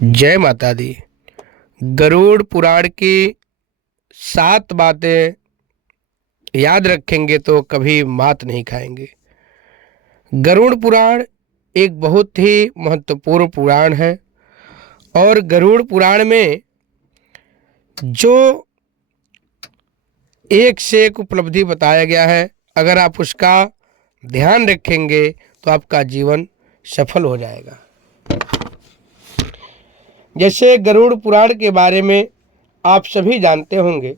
जय माता दी। गरुड़ पुराण की 7 बातें याद रखेंगे तो कभी मात नहीं खाएंगे। गरुड़ पुराण एक बहुत ही महत्वपूर्ण पुराण है और गरुड़ पुराण में जो एक से एक उपलब्धि बताया गया है, अगर आप उसका ध्यान रखेंगे तो आपका जीवन सफल हो जाएगा। जैसे गरुड़ पुराण के बारे में आप सभी जानते होंगे।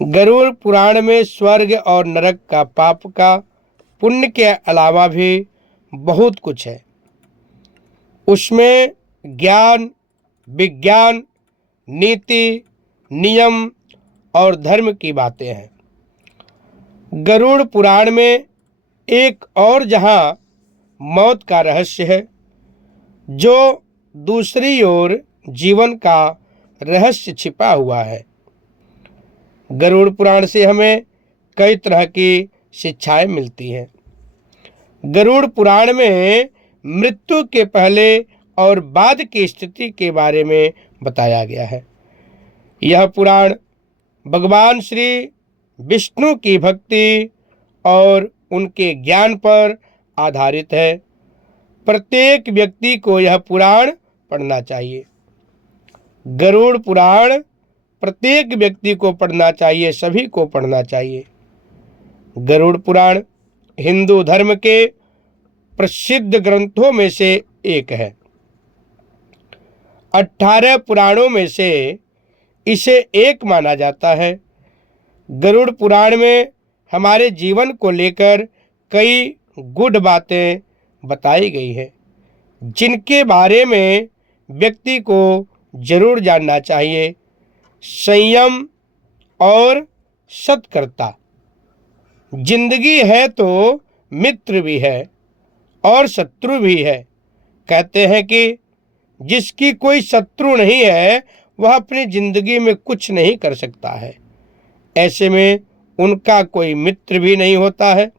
गरुड़ पुराण में स्वर्ग और नरक का, पाप का, पुण्य के अलावा भी बहुत कुछ है। उसमें ज्ञान, विज्ञान, नीति, नियम और धर्म की बातें हैं। गरुड़ पुराण में एक और जहां मौत का रहस्य है, जो दूसरी ओर जीवन का रहस्य छिपा हुआ है। गरुड़ पुराण से हमें कई तरह की शिक्षाएं मिलती हैं। गरुड़ पुराण में मृत्यु के पहले और बाद की स्थिति के बारे में बताया गया है। यह पुराण भगवान श्री विष्णु की भक्ति और उनके ज्ञान पर आधारित है। प्रत्येक व्यक्ति को यह पुराण पढ़ना चाहिए। गरुड़ पुराण प्रत्येक व्यक्ति को पढ़ना चाहिए, सभी को पढ़ना चाहिए। गरुड़ पुराण हिंदू धर्म के प्रसिद्ध ग्रंथों में से एक है। 18 पुराणों में से इसे एक माना जाता है। गरुड़ पुराण में हमारे जीवन को लेकर कई गुड बातें बताई गई हैं, जिनके बारे में व्यक्ति को जरूर जानना चाहिए। संयम और सत्कर्ता। जिंदगी है तो मित्र भी है और शत्रु भी है। कहते हैं कि जिसकी कोई शत्रु नहीं है वह अपनी जिंदगी में कुछ नहीं कर सकता है। ऐसे में उनका कोई मित्र भी नहीं होता है।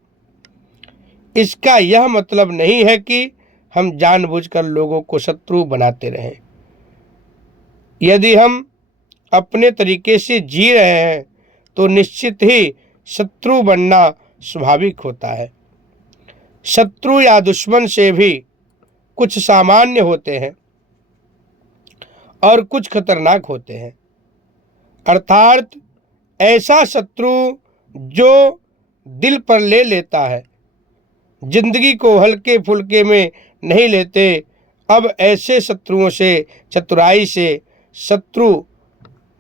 इसका यह मतलब नहीं है कि हम जानबूझकर लोगों को शत्रु बनाते रहें। यदि हम अपने तरीके से जी रहे हैं तो निश्चित ही शत्रु बनना स्वाभाविक होता है। शत्रु या दुश्मन से भी कुछ सामान्य होते हैं और कुछ खतरनाक होते हैं। अर्थात ऐसा शत्रु जो दिल पर ले लेता है, जिंदगी को हल्के फुल्के में नहीं लेते। अब ऐसे शत्रुओं से चतुराई से शत्रु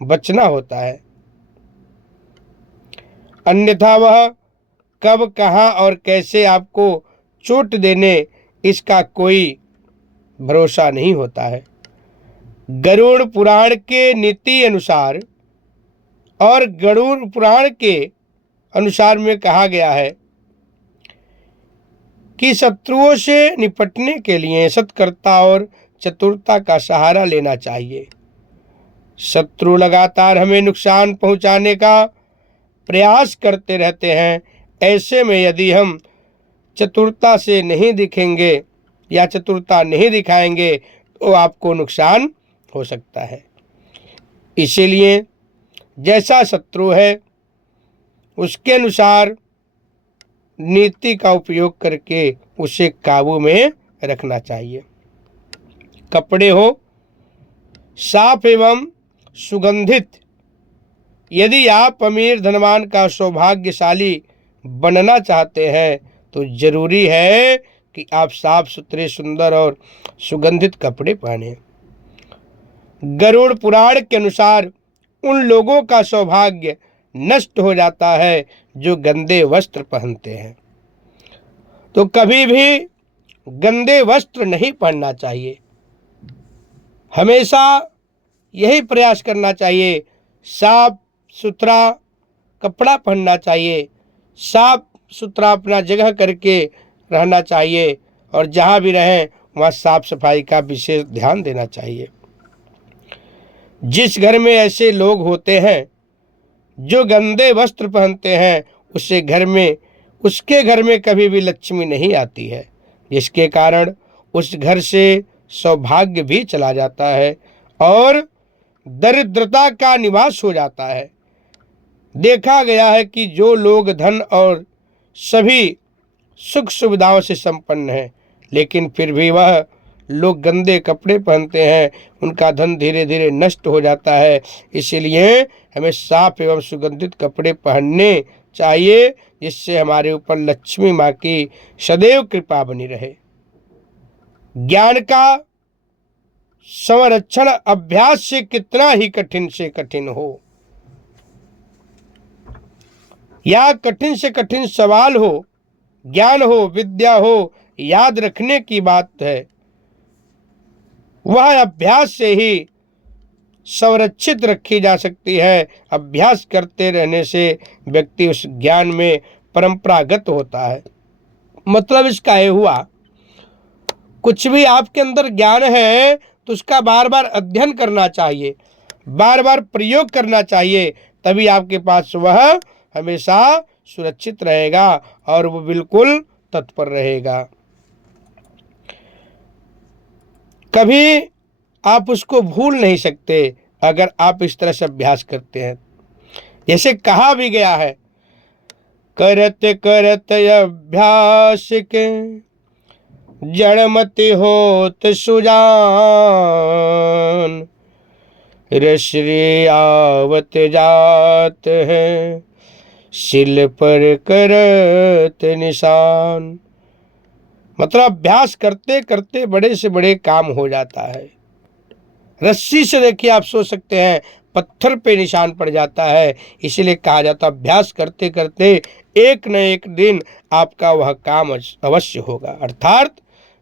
बचना होता है, अन्यथा वह कब, कहां और कैसे आपको चोट देने इसका कोई भरोसा नहीं होता है। गरुड़ पुराण के नीति अनुसार और गरुड़ पुराण के अनुसार में कहा गया है कि शत्रुओं से निपटने के लिए सत्कर्ता और चतुरता का सहारा लेना चाहिए। शत्रु लगातार हमें नुकसान पहुंचाने का प्रयास करते रहते हैं। ऐसे में यदि हम चतुरता से नहीं दिखेंगे या चतुरता नहीं दिखाएंगे तो आपको नुकसान हो सकता है। इसीलिए जैसा शत्रु है उसके अनुसार नीति का उपयोग करके उसे काबू में रखना चाहिए। कपड़े हो साफ एवं सुगंधित। यदि आप अमीर धनवान का सौभाग्यशाली बनना चाहते हैं तो जरूरी है कि आप साफ सुथरे, सुंदर और सुगंधित कपड़े पहने। गरुड़ पुराण के अनुसार उन लोगों का सौभाग्य नष्ट हो जाता है जो गंदे वस्त्र पहनते हैं। तो कभी भी गंदे वस्त्र नहीं पहनना चाहिए। हमेशा यही प्रयास करना चाहिए, साफ सुथरा कपड़ा पहनना चाहिए, साफ सुथरा अपना जगह करके रहना चाहिए और जहाँ भी रहें वहाँ साफ सफाई का विशेष ध्यान देना चाहिए। जिस घर में ऐसे लोग होते हैं जो गंदे वस्त्र पहनते हैं उसके घर में कभी भी लक्ष्मी नहीं आती है, जिसके कारण उस घर से सौभाग्य भी चला जाता है और दरिद्रता का निवास हो जाता है। देखा गया है कि जो लोग धन और सभी सुख सुविधाओं से संपन्न हैं, लेकिन फिर भी वह लोग गंदे कपड़े पहनते हैं, उनका धन धीरे धीरे नष्ट हो जाता है। इसीलिए हमें साफ एवं सुगंधित कपड़े पहनने चाहिए, जिससे हमारे ऊपर लक्ष्मी माँ की सदैव कृपा बनी रहे। ज्ञान का संरक्षण अभ्यास से कितना ही कठिन से कठिन हो, या कठिन से कठिन सवाल हो, ज्ञान हो, विद्या हो, याद रखने की बात है, वह अभ्यास से ही संरक्षित रखी जा सकती है। अभ्यास करते रहने से व्यक्ति उस ज्ञान में परंपरागत होता है। मतलब इसका ये हुआ, कुछ भी आपके अंदर ज्ञान है तो उसका बार बार अध्ययन करना चाहिए, बार बार प्रयोग करना चाहिए, तभी आपके पास वह हमेशा सुरक्षित रहेगा और वो बिल्कुल तत्पर रहेगा। कभी आप उसको भूल नहीं सकते अगर आप इस तरह से अभ्यास करते हैं। जैसे कहा भी गया है, करत करत अभ्यास के जड़मति होत सुजान, ऋषि आवत जात है शिल पर करत निशान। मतलब अभ्यास करते करते बड़े से बड़े काम हो जाता है। रस्सी से देखिए आप सोच सकते हैं पत्थर पे निशान पड़ जाता है। इसीलिए कहा जाता है अभ्यास करते करते एक न एक दिन आपका वह काम अवश्य होगा। अर्थात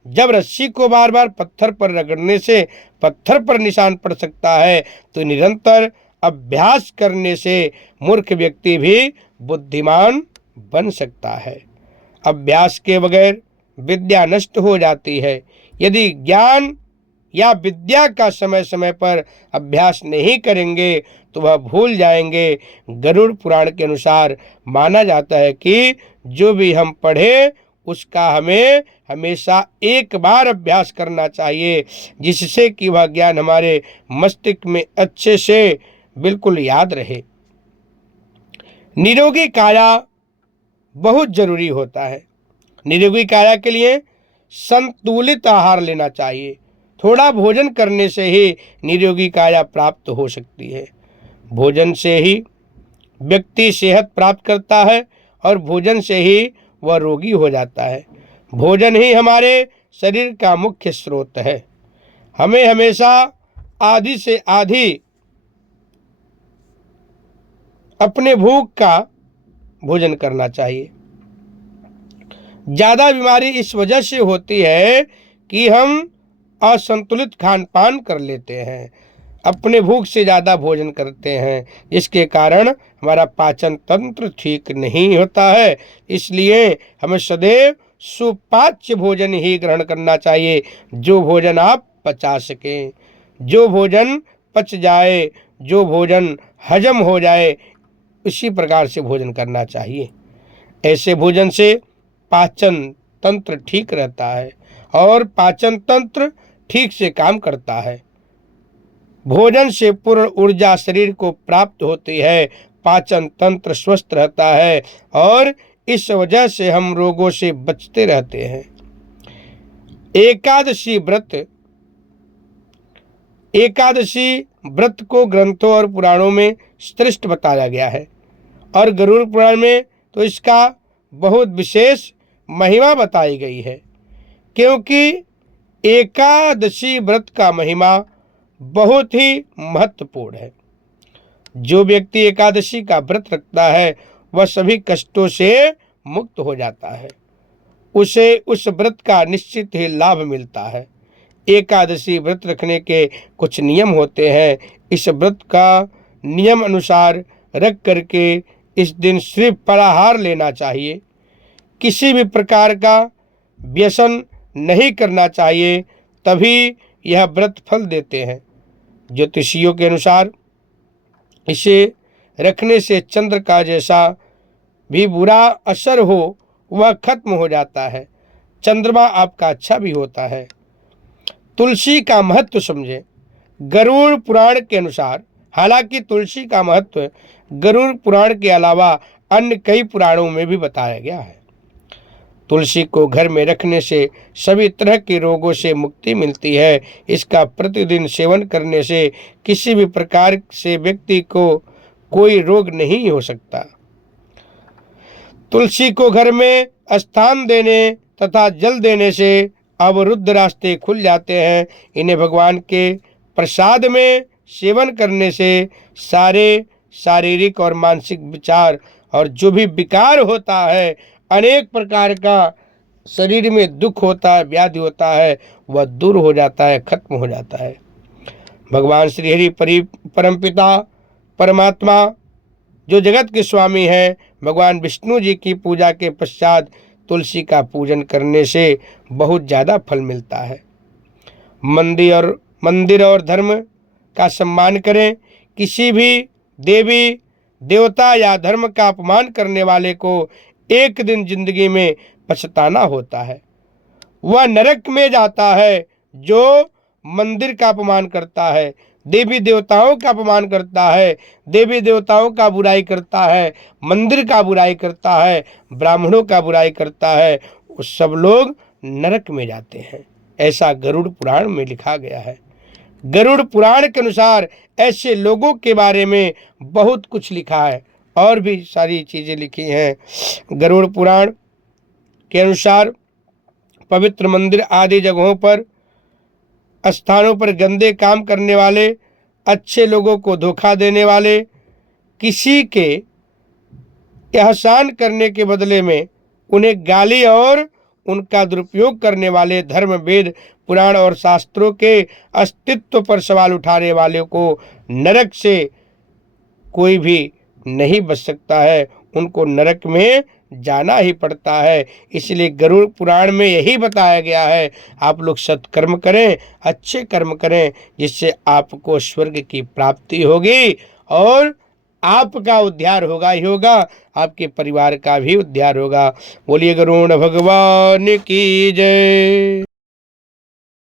जब रस्सी को बार बार पत्थर पर रगड़ने से पत्थर पर निशान पड़ सकता है, तो निरंतर अभ्यास करने से मूर्ख व्यक्ति भी बुद्धिमान बन सकता है। अभ्यास के बगैर विद्या नष्ट हो जाती है। यदि ज्ञान या विद्या का समय समय पर अभ्यास नहीं करेंगे तो वह भूल जाएंगे। गरुड़ पुराण के अनुसार माना जाता है कि जो भी हम पढ़े उसका हमें हमेशा एक बार अभ्यास करना चाहिए, जिससे कि वह ज्ञान हमारे मस्तिष्क में अच्छे से बिल्कुल याद रहे। निरोगी काया बहुत जरूरी होता है। निरोगी काया के लिए संतुलित आहार लेना चाहिए। थोड़ा भोजन करने से ही निरोगी काया प्राप्त हो सकती है। भोजन से ही व्यक्ति सेहत प्राप्त करता है और भोजन से ही वह रोगी हो जाता है। भोजन ही हमारे शरीर का मुख्य स्रोत है। हमें हमेशा आधी से आधी अपने भूख का भोजन करना चाहिए। ज़्यादा बीमारी इस वजह से होती है कि हम असंतुलित खान पान कर लेते हैं, अपने भूख से ज़्यादा भोजन करते हैं, जिसके कारण हमारा पाचन तंत्र ठीक नहीं होता है। इसलिए हमें सदैव सुपाच्य भोजन ही ग्रहण करना चाहिए, जो भोजन आप पचा सकें, जो भोजन पच जाए, जो भोजन हजम हो जाए, इसी प्रकार से भोजन करना चाहिए। ऐसे भोजन से पाचन तंत्र ठीक रहता है और पाचन तंत्र ठीक से काम करता है। भोजन से पूर्ण ऊर्जा शरीर को प्राप्त होती है, पाचन तंत्र स्वस्थ रहता है और इस वजह से हम रोगों से बचते रहते हैं। एकादशी व्रत को ग्रंथों और पुराणों में श्रेष्ठ बताया गया है और गरुड़ पुराण में तो इसका बहुत विशेष महिमा बताई गई है, क्योंकि एकादशी व्रत का महिमा बहुत ही महत्वपूर्ण है। जो व्यक्ति एकादशी का व्रत रखता है वह सभी कष्टों से मुक्त हो जाता है, उसे उस व्रत का निश्चित ही लाभ मिलता है। एकादशी व्रत रखने के कुछ नियम होते हैं। इस व्रत का नियम अनुसार रख करके इस दिन सिर्फ फलाहार लेना चाहिए, किसी भी प्रकार का व्यसन नहीं करना चाहिए, तभी यह व्रत फल देते हैं। ज्योतिषियों के अनुसार इसे रखने से चंद्र का जैसा भी बुरा असर हो वह खत्म हो जाता है, चंद्रमा आपका अच्छा भी होता है। तुलसी का महत्व समझें। गरुड़ पुराण के अनुसार, हालांकि तुलसी का महत्व गरुड़ पुराण के अलावा अन्य कई पुराणों में भी बताया गया है। तुलसी को घर में रखने से सभी तरह के रोगों से मुक्ति मिलती है। इसका प्रतिदिन सेवन करने से किसी भी प्रकार से व्यक्ति को कोई रोग नहीं हो सकता। तुलसी को घर में स्थान देने तथा जल देने से अवरुद्ध रास्ते खुल जाते हैं। इन्हें भगवान के प्रसाद में सेवन करने से सारे शारीरिक और मानसिक विचार और जो भी विकार होता है, अनेक प्रकार का शरीर में दुख होता है, व्याधि होता है, वह दूर हो जाता है, खत्म हो जाता है। भगवान श्री हरि परमपिता परमात्मा जो जगत के स्वामी हैं, भगवान विष्णु जी की पूजा के पश्चात तुलसी का पूजन करने से बहुत ज़्यादा फल मिलता है। मंदिर और धर्म का सम्मान करें। किसी भी देवी देवता या धर्म का अपमान करने वाले को एक दिन जिंदगी में पछताना होता है। वह नरक में जाता है जो मंदिर का अपमान करता है, देवी देवताओं का अपमान करता है, देवी देवताओं का बुराई करता है, मंदिर का बुराई करता है, ब्राह्मणों का बुराई करता है, वो सब लोग नरक में जाते हैं। ऐसा गरुड़ पुराण में लिखा गया है। गरुड़ पुराण के अनुसार ऐसे लोगों के बारे में बहुत कुछ लिखा है और भी सारी चीज़ें लिखी हैं। गरुड़ पुराण के अनुसार पवित्र मंदिर आदि जगहों पर, स्थानों पर गंदे काम करने वाले, अच्छे लोगों को धोखा देने वाले, किसी के एहसान करने के बदले में उन्हें गाली और उनका दुरुपयोग करने वाले, धर्म वेद पुराण और शास्त्रों के अस्तित्व पर सवाल उठाने वाले को नरक से कोई भी नहीं बच सकता है, उनको नरक में जाना ही पड़ता है। इसलिए गरुड़ पुराण में यही बताया गया है, आप लोग सत्कर्म करें, अच्छे कर्म करें, जिससे आपको स्वर्ग की प्राप्ति होगी और आपका उद्धार होगा ही होगा, आपके परिवार का भी उद्धार होगा। बोलिए गरुड़ भगवान की जय।